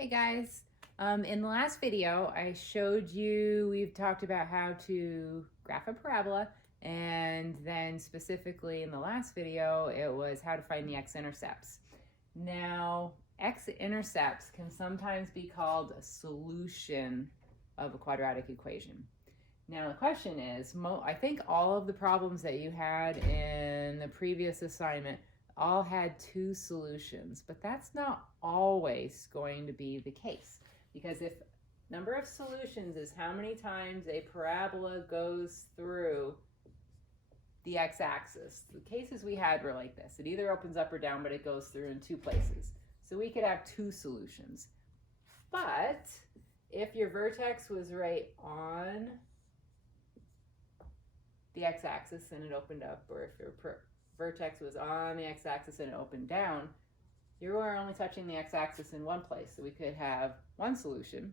Hey guys, in the last video I showed you, we've talked about how to graph a parabola, and then specifically in the last video it was how to find the x-intercepts. Now x-intercepts can sometimes be called a solution of a quadratic equation. Now the question is, I think all of the problems that you had in the previous assignment all had two solutions, but that's not always going to be the case, because if number of solutions is how many times a parabola goes through the x-axis, the cases we had were like this. It either opens up or down, but it goes through in two places. So we could have two solutions. But if your vertex was right on the x-axis and it opened up, or if your vertex was on the x-axis and it opened down, you are only touching the x-axis in one place, so we could have one solution.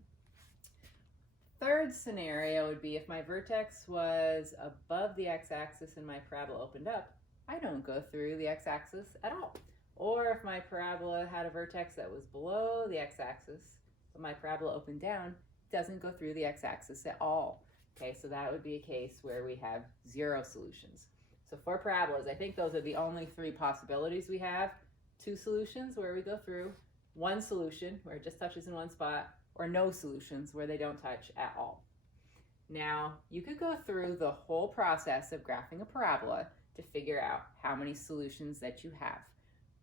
Third scenario would be if my vertex was above the x-axis and my parabola opened up, I don't go through the x-axis at all. Or if my parabola had a vertex that was below the x-axis, but my parabola opened down, it doesn't go through the x-axis at all. Okay, so that would be a case where we have zero solutions. So for parabolas, I think those are the only three possibilities we have. Two solutions where we go through, one solution where it just touches in one spot, or no solutions where they don't touch at all. Now, you could go through the whole process of graphing a parabola to figure out how many solutions that you have.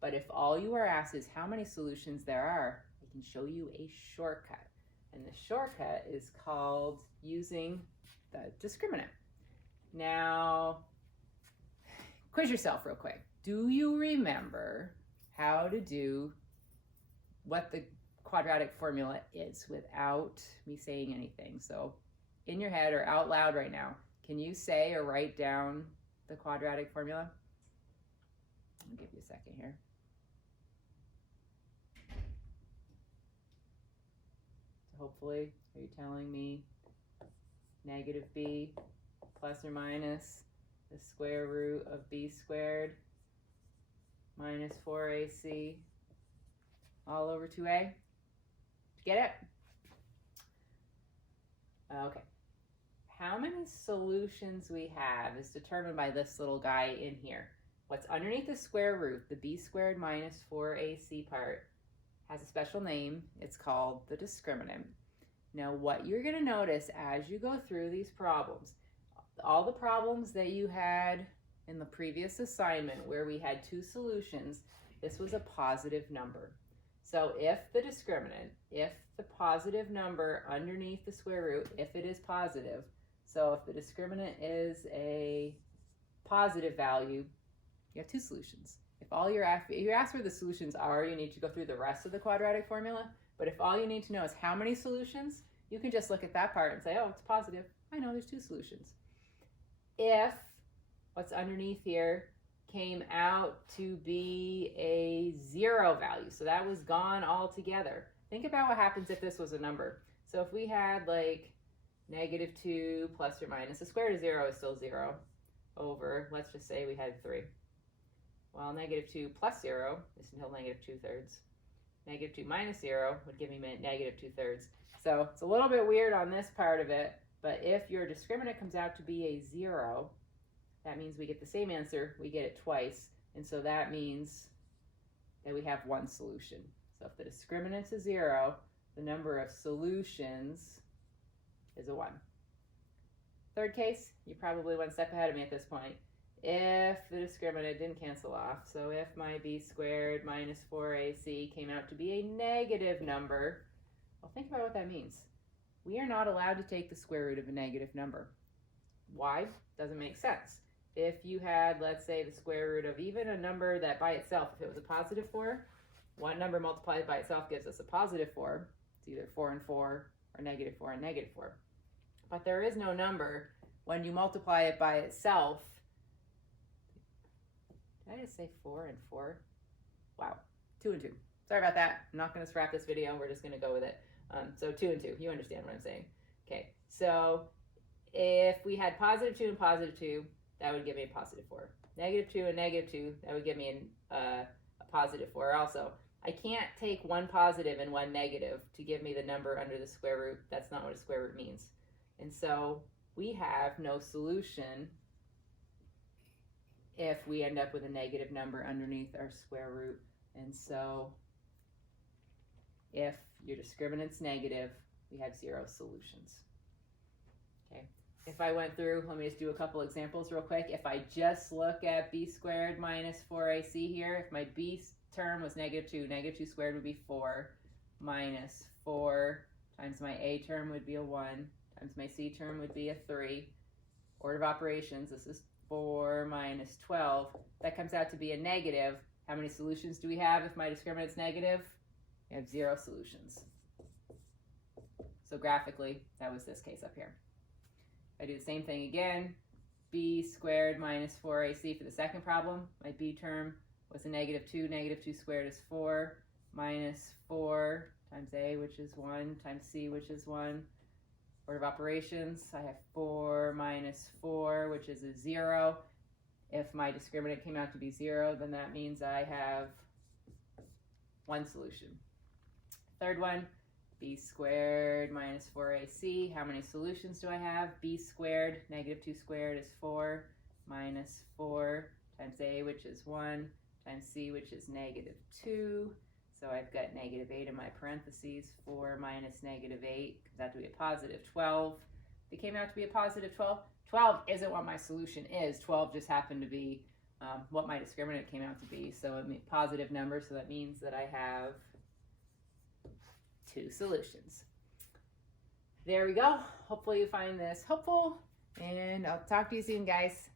But if all you are asked is how many solutions there are, I can show you a shortcut. And the shortcut is called using the discriminant. Now, quiz yourself real quick. Do you remember how to do what the quadratic formula is without me saying anything? So in your head or out loud right now, can you say or write down the quadratic formula? I'll give you a second here. So hopefully, are you telling me negative b plus or minus the square root of b squared minus 4ac all over 2a? Get it? Okay. How many solutions we have is determined by this little guy in here. What's underneath the square root, the b squared minus 4ac part, has a special name. It's called the discriminant. Now what you're going to notice as you go through these problems, all the problems that you had in the previous assignment where we had two solutions, this was a positive number. So if the discriminant, if the positive number underneath the square root, if it is positive, so if the discriminant is a positive value, you have two solutions. If all you're asked where the solutions are, you need to go through the rest of the quadratic formula. But if all you need to know is how many solutions, you can just look at that part and say, oh, it's positive. I know there's two solutions. If what's underneath here came out to be a zero value, so that was gone altogether. Think about what happens if this was a number. So if we had like negative 2 plus or minus, the square root of 0 is still 0 over, let's just say we had 3. Well, negative 2 plus 0 is still negative 2/3. Negative 2 minus 0 would give me negative 2/3. So it's a little bit weird on this part of it, but if your discriminant comes out to be a 0, that means we get the same answer, we get it twice, and so that means that we have one solution. So if the discriminant is 0, the number of solutions is a 1. Third case, you're probably one step ahead of me at this point. If the discriminant didn't cancel off, so if my b squared minus 4ac came out to be a negative number, well, think about what that means. We are not allowed to take the square root of a negative number. Why? Doesn't make sense. If you had, let's say, the square root of even a number that by itself, if it was a positive 4, one number multiplied by itself gives us a positive 4. It's either 4 and 4 or negative 4 and negative 4. But there is no number when you multiply it by itself. Did I just say 4 and 4? Wow, 2 and 2. Sorry about that. I'm not going to wrap this video. We're just going to go with it. So 2 and 2. You understand what I'm saying. Okay, so if we had positive 2 and positive 2, that would give me a positive 4. Negative 2 and negative 2, that would give me a positive 4 also. I can't take one positive and one negative to give me the number under the square root. That's not what a square root means. And so we have no solution if we end up with a negative number underneath our square root. And so if your discriminant's negative, we have 0 solutions. Okay. If I went through, let me just do a couple examples real quick. If I just look at b squared minus 4ac here, if my b term was -2, -2 squared would be 4, minus 4 times my a term would be a 1, times my c term would be a 3. Order of operations, this is 4 minus 12. That comes out to be a negative. How many solutions do we have if my discriminant's negative? We have 0 solutions. So graphically, that was this case up here. I do the same thing again. B squared minus 4ac for the second problem. My b term was a -2. -2 squared is 4, minus 4 times a, which is 1, times c, which is 1. Order of operations, I have 4 minus 4, which is a 0. If my discriminant came out to be 0, then that means I have 1 solution. Third one, b squared minus 4ac. How many solutions do I have? B squared, -2 squared is 4, minus 4 times a, which is 1, times c, which is -2. So I've got -8 in my parentheses. 4 minus -8 comes out to be a positive 12. If it came out to be a positive 12, 12 isn't what my solution is. 12 just happened to be what my discriminant came out to be. So it's a positive number, so that means that I have 2 solutions. There we go. Hopefully you find this helpful, and I'll talk to you soon, guys.